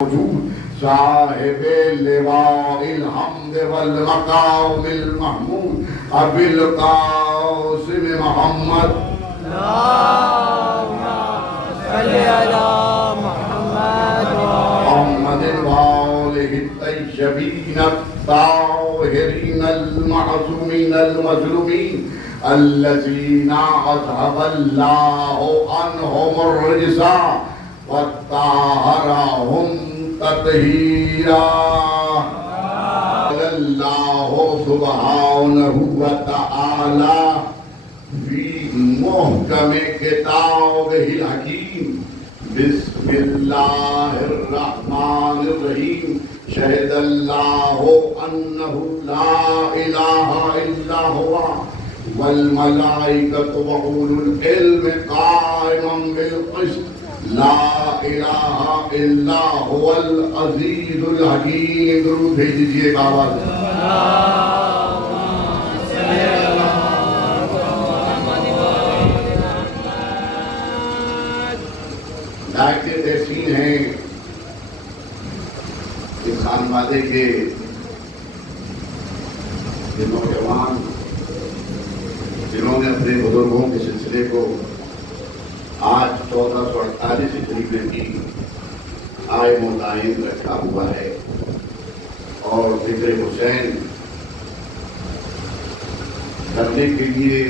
صاحب لواء الحمد والمقام المحمود ابی القاسم محمد اللهم صل على محمد وآلہ الطیبین الطاہرین المعصومین المظلومین الذین اذهب اللہ عنہم الرجس وطہرہم تطہیرا. اللہ سبحانہ وتعالی فی محکم کتابہ الحکیم بسم اللہ الرحمن الرحیم شہد اللہ انہ لا الہ الا ہوا والملائکۃ وأولو العلم قائما بالقسط لا الہ الا هو العزیز الحکیم. درود بھیج دیجئے بابا. ذائقے تحسین ہیں اس خانوادے کے نوجوان جنہوں نے اپنے بزرگوں کے سلسلے کو آج 1448 ہجری میں بھی قائم و دائم رکھا ہوا ہے اور ذکر حسین کرنے کے لیے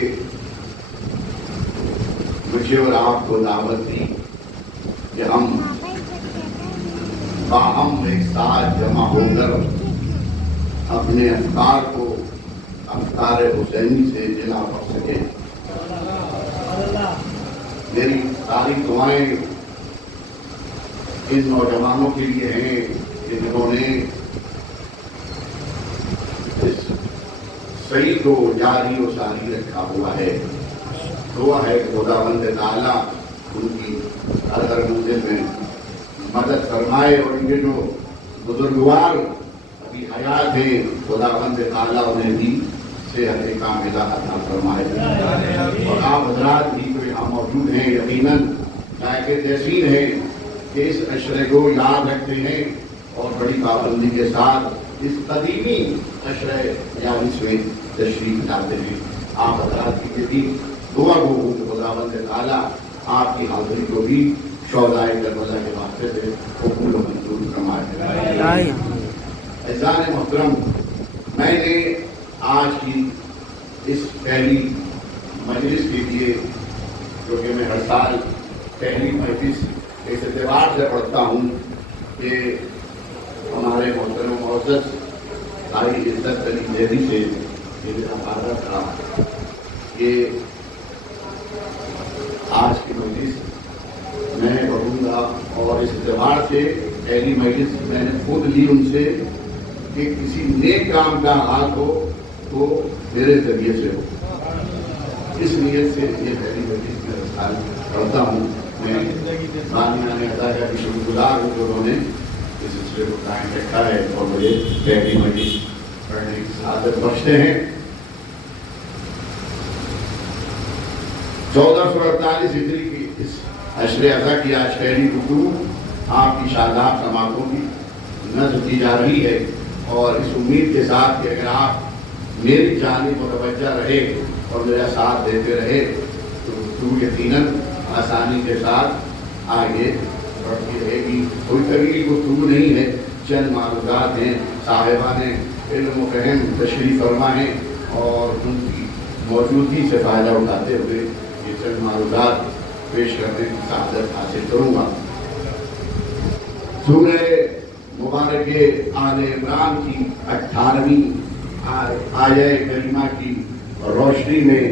مجھے اور آپ کو دعوت دی کہ ہم باہم ایک ساتھ جمع ہو کر اپنے افکار کو افکار حسینی سے جلا کر سکیں. میری ساری دعائیں ان نوجوانوں کے لیے ہیں کہ جنہوں نے اس صحیح کو جاری و ساری رکھا ہوا ہے. دعا ہے کہ خداوند تعالیٰ ان کی ہر منزل میں مدد فرمائے اور ان کے جو بزرگوار ابھی حیات ہیں خداوند تعالیٰ انہیں بھی صحت کاملہ عطا فرمائے. اور آپ حضرات بھی جو یہاں موجود ہیں یقیناً ذائقے تحسین ہیں کہ اس عشرے کو یاد رکھتے ہیں اور بڑی پابندی کے ساتھ اس قدیمی عشرے یانس میں تشریف لاتے ہیں. آپ حضرات کی بھی دعا کو خداوند تعالیٰ آپ کی حاضری کو بھی شہدائے کربلا کے واسطے سے قبول و منظور فرمائے. اعزان محترم، میں نے آج کی اس پہلی مجلس کے لیے جو کہ میں ہر سال پہلی مجلس اس اعتبار سے پڑھتا ہوں کہ ہمارے محترم معزز قاری عزت علی ذیلی سے یہ میرا وعدہ تھا کہ آج کی مجلس میں پڑھوں گا اور اس اعتبار سے پہلی مجلس میں نے خود لی ان سے کہ کسی نیک کام کا آغاز ہو تو میرے ذریعے سے ہو. اس نیت سے یہ پہلی مجلس میں رسال پڑھتا ہوں. میں بانیان عطایا کی شکر گزار ہوں جو انہوں نے اس سلسلے کو قائم رکھا ہے اور مجھے پہلی مجلس پڑھنے کی سعادت بخشتے ہیں. 1448 ہجری کی اس عشر اضحیٰ کی آج پہلی گفتگو آپ کی شاداب سماعتوں کی نظر کی جا رہی ہے اور اس امید کے ساتھ کہ اگر آپ میری جانب متوجہ رہے اور میرا ساتھ دیتے رہے تو گفتگو یقیناً آسانی کے ساتھ آگے بڑھتی رہے گی. کوئی طویل گفتگو نہیں ہے، چند معلومات ہیں. صاحبان علم و فہم تشریف فرما ہیں اور ان کی موجودگی سے فائدہ اٹھاتے ہوئے یہ چند معلومات پیش کرنے کی سعادت حاصل کروں گا. سورہ مبارک آل عمران کی 18ویں آیہ کریمہ کی روشنی میں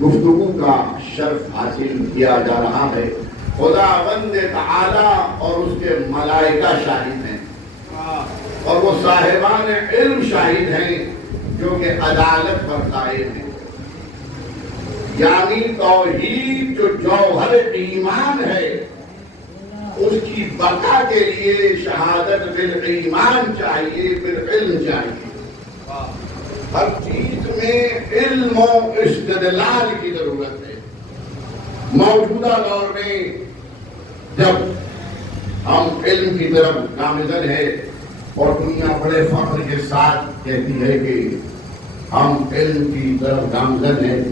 گفتگو کا شرف حاصل کیا جا رہا ہے. خداوند تعالیٰ اور اس کے ملائکہ شاہد ہیں اور وہ صاحبان علم شاہد ہیں جو کہ عدالت پر قائم ہیں. یعنی توحید جو جوہر ایمان ہے اس کی بقا کے لیے شہادت بالایمان چاہیے، بالعلم چاہیے. ہر چیز میں علم و استدلال کی ضرورت ہے. موجودہ دور میں جب ہم علم کی طرف گامزن ہے اور دنیا بڑے فخر کے ساتھ کہتی ہے کہ ہم علم کی طرف گامزن ہیں۔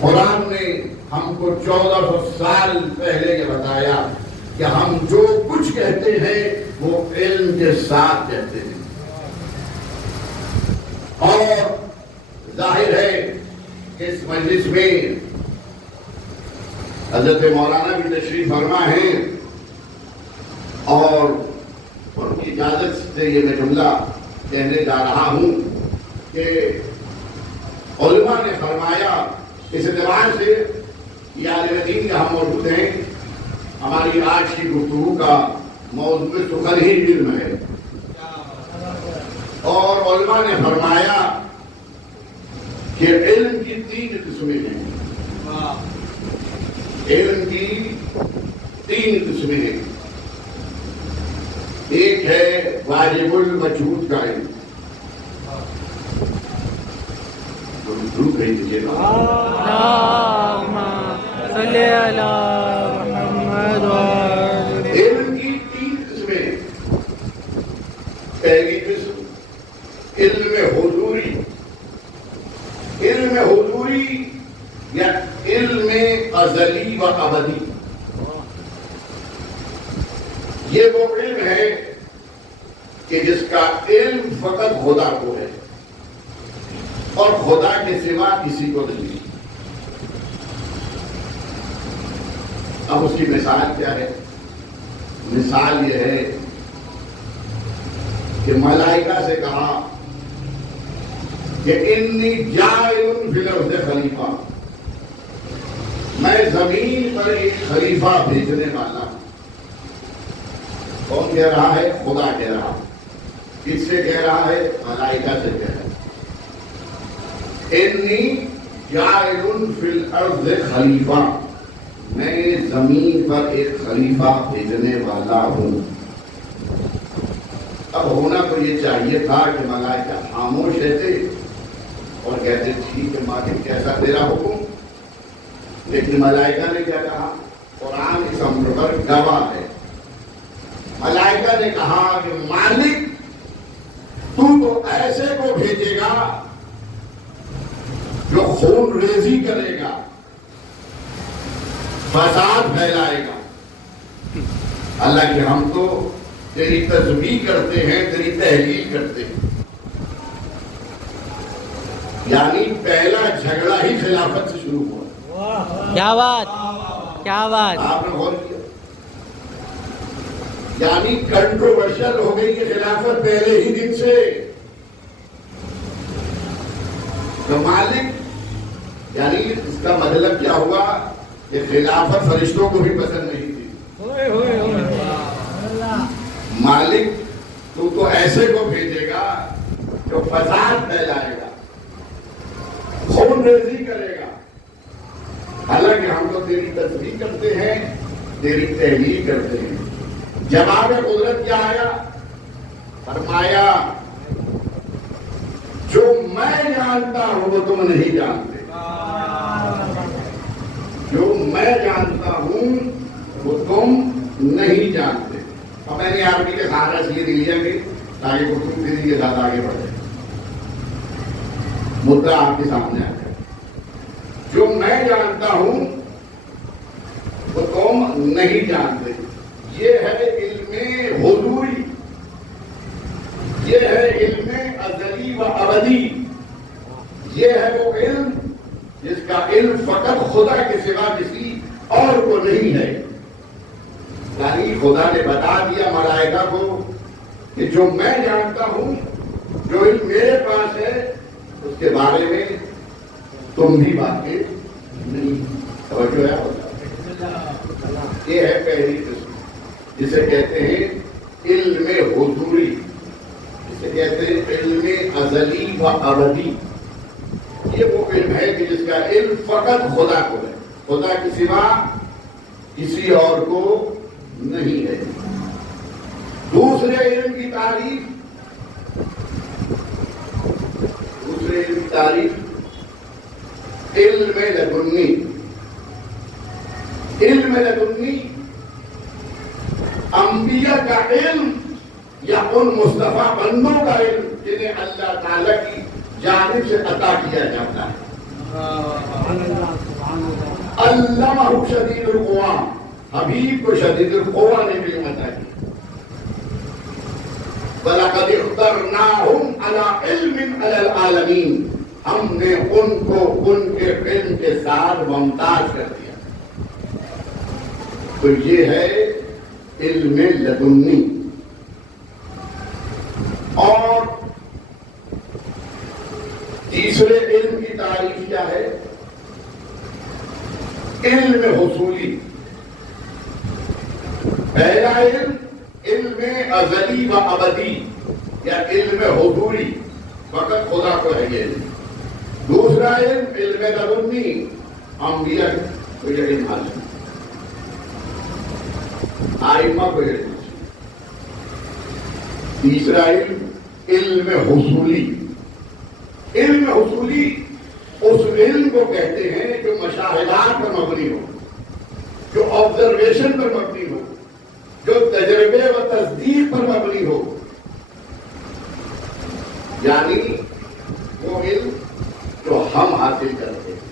قرآن نے ہم کو 1400 سال پہلے یہ بتایا کہ ہم جو کچھ کہتے ہیں وہ علم کے ساتھ کہتے ہیں، اور ظاہر ہے کہ اس مجلس میں حضرت مولانا بھی تشریف فرما ہیں، اور ان کی اجازت سے یہ میں جملہ کہنے جا رہا ہوں کہ علماء نے فرمایا، اس اعتبار سے یہ عالم دین یہاں موجود ہیں، ہماری آج کی گفتگو کا موضوع سخن ہی علم ہے، اور علماء نے فرمایا کہ علم کی 3 قسمیں ہیں، علم کی 3 قسمیں ہیں۔ ایک ہے واجب الوجود کا علم، ضرور کہیں دیجیے گا، اللہم صلی علی محمد علم کی 3 قسمیں۔ پہلی قسم علم حضوری، علم حضوری یا علم ازلی و ابدی۔ یہ وہ علم ہے کہ جس کا علم فقط خدا کو ہے اور خدا کے سوا کسی کو نہیں۔ اب اس کی مثال کیا ہے؟ مثال یہ ہے کہ ملائکہ سے کہا کہ انی جاعل فی الارض خلیفہ، میں زمین پر ایک خلیفہ بھیجنے والا ہوں۔ کون کہہ رہا ہے؟ خدا کہہ رہا ہے۔ کس سے کہہ رہا ہے؟ ملائکہ سے کہہ رہا ہے۔ انی جاعل فی الارض خلیفہ، میں زمین پر ایک خلیفہ بھیجنے والا ہوں۔ اب ہونا تو یہ چاہیے تھا کہ ملائکہ خاموش رہتے اور کہتے ٹھیک ہے مالک کیسا تیرا حکم، لیکن ملائکہ نے کیا کہا؟ قرآن اس امر پر گواہ ہے۔ ملائکہ نے کہا کہ مالک تو ایسے کو بھیجے گا جو خون ریزی کرے گا، فساد پھیلائے گا۔ اللہ کہ ہم تو تیری تسبیح کرتے ہیں، تیری تحلیل کرتے ہیں۔ یعنی پہلا جھگڑا ہی خلافت سے شروع ہوا۔ کیا بات، کیا بات، آپ نے غور کیا؟ یعنی کنٹروورشل ہو گئی یہ خلافت پہلے ہی دن سے۔ تو مالک یعنی اس کا مطلب کیا ہوا کہ خلافت فرشتوں کو بھی پسند نہیں تھی۔ مالک تو ایسے کو بھیجے گا جو فساد پھیلائے گا، خون ریزی کرے گا۔ حالانکہ ہم تو تیری تسبیح کرتے ہیں، تیری تحلیل کرتے ہیں۔ جواب قدرت کیا آیا؟ فرمایا جو میں جانتا ہوں وہ تم نہیں جانتے، جو میں جانتا ہوں وہ تم نہیں جانتے۔ اب میں نے عربی کے سہارا اس لیے لیا کہ تاکہ گفتگو تیزی کے ساتھ آگے بڑھے، مدعا آپ کے سامنے آ جائے۔ جو میں جانتا ہوں وہ تم نہیں جانتے، یہ ہے علم حضوری، یہ ہے علم ازلی و ابدی، یہ ہے وہ علم جس کا علم فقط خدا کے سوا کسی اور کو نہیں ہے۔ یعنی خدا نے بتا دیا ملائکہ کو کہ جو میں جانتا ہوں، جو علم میرے پاس ہے، اس کے بارے میں تم بھی واقف نہیں۔ توجہ ہے؟ یہ ہے پہلی قسم، جسے کہتے ہیں علم حضوری، جسے کہتے ہیں علم ازلی و ابدی۔ یہ وہ علم ہے کہ جس کا علم فقط خدا کو ہے، خدا کے سوا کسی اور کو نہیں ہے۔ دوسرے علم کی تعریف، دوسرے علم کی تعریف علم لدنی۔ علم لدنی انبیاء کا علم یا ان مصطفیٰ بندوں کا علم جنہیں اللہ تعالیٰ کی جانب سے عطا کیا جاتا ہے. علمہ شدید القویٰ، حبیب کو شدید القویٰ نے بھی عطا کی. وَلَقَدِ اخْتَرْنَاهُمْ عَلَىٰ عِلْمٍ عَلَى الْعَالَمِينَ، ہم نے ان کو ان کے علم کے ساتھ ممتاز کر دیا. تو یہ ہے علم لدنی. اور تیسرے علم کی تعریف کیا ہے؟ علم حصولی. پہلا علم علم ازلی و ابدی یا علم حضوری، فقط خدا کو ہے یہ علم. دوسرا علم علم لدنی، انبیاء کو یہ علم حاصل، آئمہ کو یہ علم حاصل. تیسرا علم علم حصولی. علم حصولی اس علم کو کہتے ہیں جو مشاہدات پر مبنی ہو، جو آبزرویشن پر مبنی ہو، جو تجربے و تصدیق پر مبنی ہو. یعنی وہ علم جو ہم حاصل کرتے ہیں.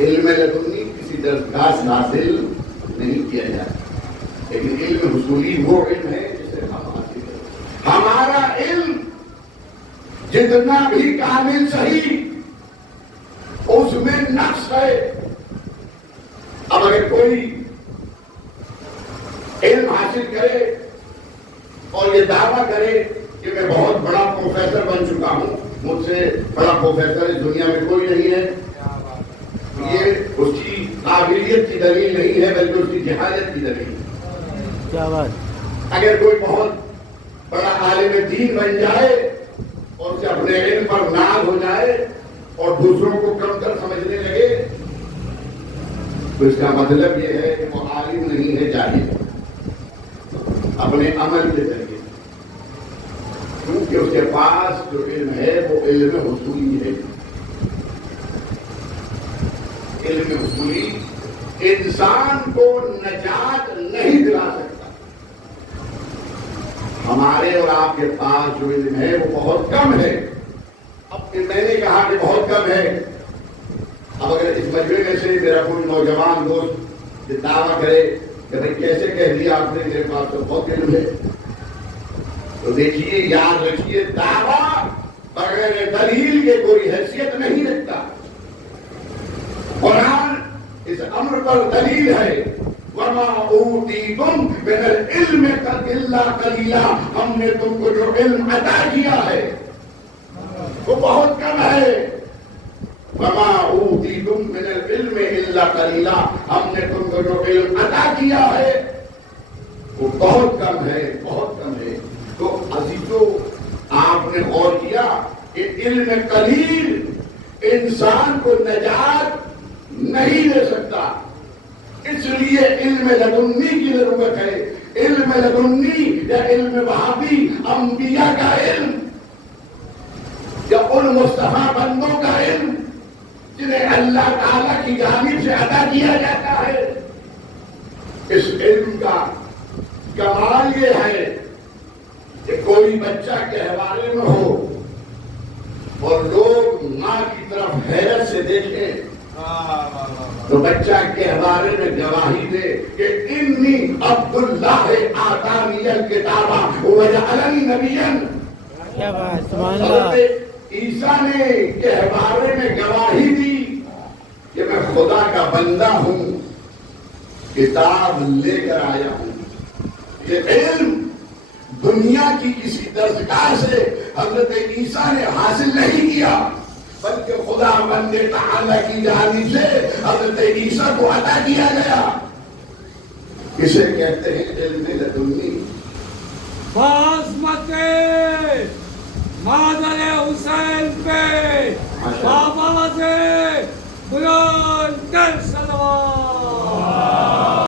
علم لدنی کسی درسگاہ سے حاصل نہیں کیا جاتا، لیکن علم حصولی وہ علم ہے جسے ہم حاصل کرتے ہیں. ہمارا علم جتنا بھی کامل صحیح، اس میں نقص ہے. اب اگر کوئی علم حاصل کرے اور یہ دعویٰ کرے کہ میں بہت بڑا پروفیسر بن چکا ہوں، مجھ سے بڑا پروفیسر اس دنیا میں کوئی نہیں ہے، یہ اس کی قابلیت کی دلیل نہیں ہے بلکہ اس کی جہالت کی دلیل ہے. کیا بات. اگر کوئی بہت بڑا عالم دین بن جائے اور اسے اپنے علم پر ناز ہو جائے اور دوسروں کو کم تر سمجھنے لگے، تو اس کا مطلب یہ ہے کہ وہ عالم نہیں ہے، جاہل ہے اپنے عمل کے ذریعے، کیونکہ اس کے پاس جو علم ہے وہ علم حصولی ہے. علم حصولی انسان کو نجات نہیں دلا سکتا. ہمارے اور آپ کے پاس جو علم ہے وہ بہت کم ہے. اب میں نے کہا کہ بہت کم ہے، اب اگر اس مجمع میں سے میرا کوئی نوجوان دوست یہ دعویٰ کرے کہ بھائی کیسے کہہ دیا آپ نے میرے پاس تو بہت علم ہے، تو دیکھیے یاد رکھیے دعویٰ بغیر دلیل کے کوئی حیثیت نہیں رکھتا. قرآن اس امر پر دلیل ہے، وَمَا أُوتِيتُم مِّنَ الْعِلْمِ إِلَّا قَلِيلًا، ہم نے تم کو جو علم عطا کیا ہے وہ بہت کم ہے. وَمَا أُوتِيتُم مِّنَ الْعِلْمِ إِلَّا قَلِيلًا، ہم نے تم کو جو علم عطا کیا ہے وہ بہت کم ہے، بہت کم ہے. تو عزیزو آپ نے غور کیا کہ علم قلیل انسان کو نجات نہیں دے سکتا، اس لیے علم لدنی کی ضرورت ہے. علم لدنی یا علم وہابی، انبیاء کا علم یا ان مصطفیٰ بندوں کا علم جنہیں اللہ تعالیٰ کی جانب سے عطا کیا جاتا ہے. اس علم کا کمال یہ ہے کہ کوئی بچہ کہوارے میں ہو اور لوگ ماں کی طرف حیرت سے دیکھیں تو بچہ کہوارے میں گواہی دے کہ انی عبداللہ آتانی الکتاب وجعلنی نبیا. کیا بات. سبحان اللہ. حضرت عیسیٰ نے کہوارے میں گواہی دی کہ میں خدا کا بندہ ہوں، کتاب لے کر آیا ہوں. یہ علم دنیا کی کسی درسگاہ سے حضرت عیسیٰ نے حاصل نہیں کیا، بلکہ خدا بند تعالیٰ کی جانب سے حضرت عیسیٰ کو عطا کیا گیا. اسے کہتے ہیں علم لدنی. باسمت مادر حسین پہ